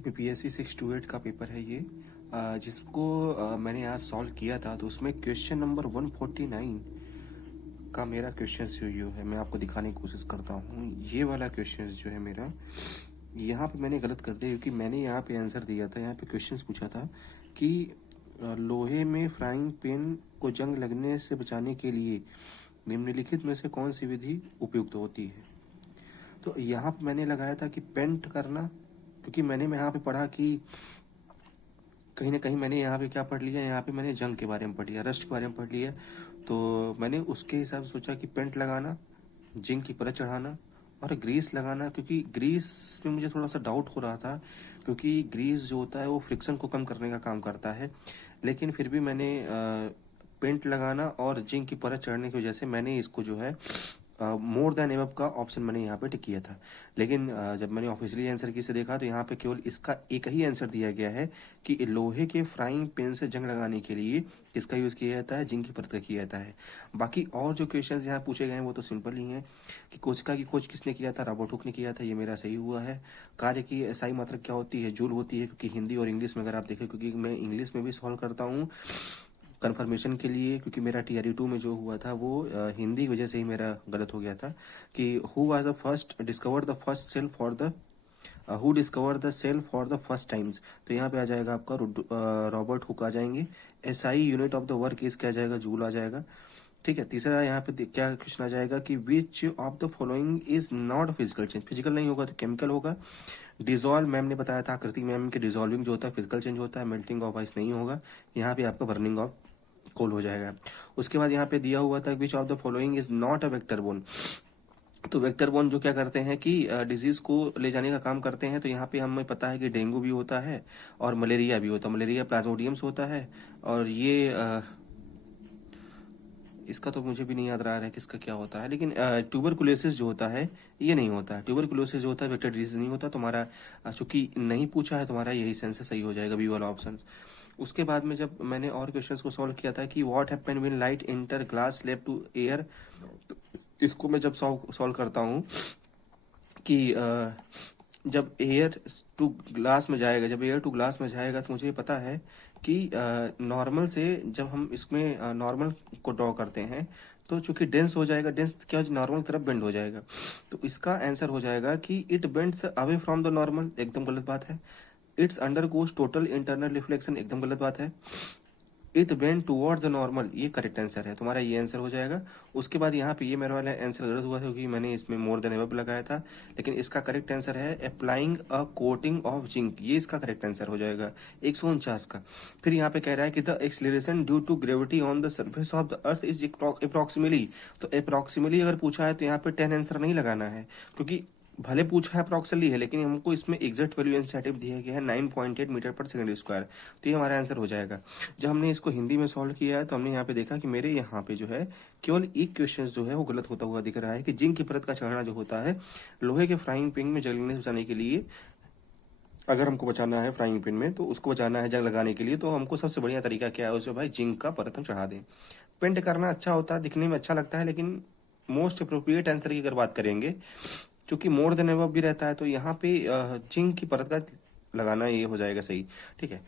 BPSC 628 का paper है ये, जिसको मैंने आज सॉल्व किया था। तो उसमें क्वेश्चन नंबर 149 का मेरा क्वेश्चन जो है मैं आपको दिखाने की कोशिश करता हूँ। ये वाला क्वेश्चन जो है मेरा, यहाँ पे मैंने गलत कर दिया क्योंकि मैंने यहाँ पे आंसर दिया था। यहाँ पे क्वेश्चन पूछा था कि लोहे में फ्राइंग पैन को जंग लगने से बचाने के लिए निम्नलिखित में से कौन सी विधि उपयुक्त होती है। तो यहाँ पे मैंने लगाया था कि पेंट करना, क्योंकि मैंने यहाँ पे पढ़ा कि कहीं ना कहीं मैंने यहाँ पे क्या पढ़ लिया, यहाँ पे मैंने जंग के बारे में पढ़ लिया, रस्ट के बारे में पढ़ लिया। तो मैंने उसके हिसाब से सोचा कि पेंट लगाना, जिंक की परत चढ़ाना और ग्रीस लगाना, क्योंकि ग्रीस में मुझे थोड़ा सा डाउट हो रहा था, क्योंकि ग्रीस जो होता है वो फ्रिक्शन को कम करने का काम करता है। लेकिन फिर भी मैंने पेंट लगाना और जिंक की परत चढ़ने की वजह से मैंने इसको जो है मोर देन एबव का ऑप्शन मैंने यहाँ पे टिक किया था। लेकिन जब मैंने ऑफिशियली आंसर की से देखा तो यहाँ पे केवल इसका एक ही आंसर दिया गया है कि लोहे के फ्राइंग पैन से जंग लगाने के लिए इसका यूज़ किया जाता है, जिंक की परत का किया जाता है। बाकी और जो क्वेश्चंस यहाँ पूछे गए हैं वो तो सिंपल ही हैं कि कोचिका की खोज किसने किया था, रॉबर्ट हुक ने किया था, ये मेरा सही हुआ है। कार्य की एसआई मात्रक क्या होती है, जूल होती है, क्योंकि हिंदी और इंग्लिश में अगर आप देखें, क्योंकि मैं इंग्लिश में भी सॉल्व करता हूँ कंफर्मेशन के लिए, क्योंकि मेरा टीआरई 2 में जो हुआ था वो हिंदी की वजह से ही मेरा गलत हो गया था कि who was the first discover the first cell for the who discover the cell for the first times. तो यहाँ पे आ जाएगा आपका रॉबर्ट हुक आ जाएंगे। SI unit of the work is क्या आ जाएगा, जूल आ जाएगा। ठीक है, तीसरा यहाँ पे क्या क्वेश्चन आ जाएगा कि which of the following is not physical change. Physical नहीं होगा तो केमिकल होगा। डिजोल्व मैम ने बताया था, आकृति मैम के डिजोल्विंग जो होता है फिजिकल चेंज होता है। मेल्टिंग ऑफ आइस नहीं होगा, यहाँ पे आपका बर्निंग ऑफ कोल हो जाएगा। उसके बाद यहाँ पे दिया हुआ था which of the following is not a vector bone. तो वेक्टर बोन जो क्या करते हैं कि डिजीज को ले जाने का काम करते हैं। तो यहाँ पे हमें पता है कि डेंगू भी होता है और मलेरिया भी होता है। मलेरिया प्लाज्मोडियम से होता है और ये इसका तो मुझे भी नहीं याद रहा है किसका क्या होता है। लेकिन ट्यूबरकुलोसिस जो होता है ये नहीं होता है। ट्यूबरकुलोसिस जो होता है वेक्टर डिजीज नहीं होता। तुम्हारा चूंकि नहीं पूछा है तुम्हारा यही सेंस सही हो जाएगा, बी वाला ऑप्शन। उसके बाद में जब मैंने और क्वेश्चंस को सॉल्व किया था कि what happen when light enter glass slab to air, इसको मैं जब सॉल्व करता हूँ कि जब एयर टू ग्लास में जाएगा, जब एयर टू ग्लास में जाएगा तो मुझे पता है कि नॉर्मल से जब हम इसमें नॉर्मल को ड्रॉ करते हैं तो चूंकि डेंस हो जाएगा, डेंस क्या नॉर्मल तरफ बेंड हो जाएगा। तो इसका आंसर हो जाएगा कि it bends away from the normal, एकदम गलत बात है। It's undergoes total internal reflection, एकदम गलत बात है। It bend toward the normal, ये करेक्ट आंसर है तुम्हारा, ये आंसर हो जाएगा। उसके बाद यहाँ पे ये मेरा वाला आंसर गलत हुआ था क्योंकि मैंने इसमें मोर देन एबव लगाया था। लेकिन इसका करेक्ट आंसर है applying a coating of zinc, ये इसका करेक्ट आंसर हो जाएगा 149 का। फिर यहाँ पे कह रहा है कि the acceleration due to gravity on the surface of the earth is approximately. तो अप्रोक्सीमेटली अगर पूछा है तो यहाँ पे 10 आंसर नहीं लगाना है, क्योंकि भले पूछा है अप्रोक्सीमेटली है लेकिन हमको इसमें एग्जैक्ट वैल्यू एनसीईआरटी दिया गया है 9.8 मीटर पर सेकंड स्क्वायर। तो ये हमारा आंसर हो जाएगा। जब हमने इसको हिंदी में सॉल्व किया है तो हमने यहाँ पे देखा कि मेरे यहाँ पे जो है केवल एक क्वेश्चन जो है वो गलत होता हुआ दिख रहा है कि जिंक की परत का चढ़ना जो होता है लोहे के फ्राइंग पैन में जलने से बचाने के लिए, अगर हमको बचाना है फ्राइंग पैन में तो उसको बचाना है जंग लगाने के लिए, तो हमको सबसे बढ़िया तरीका क्या है उसमें भाई जिंक का परत हम चढ़ा दें। पेंट करना अच्छा होता है, दिखने में अच्छा लगता है, लेकिन मोस्ट अप्रोप्रिएट आंसर की अगर बात करेंगे क्योंकि मोर देन एबव भी रहता है तो यहाँ पे जिंक की परत का लगाना ये हो जाएगा सही। ठीक है।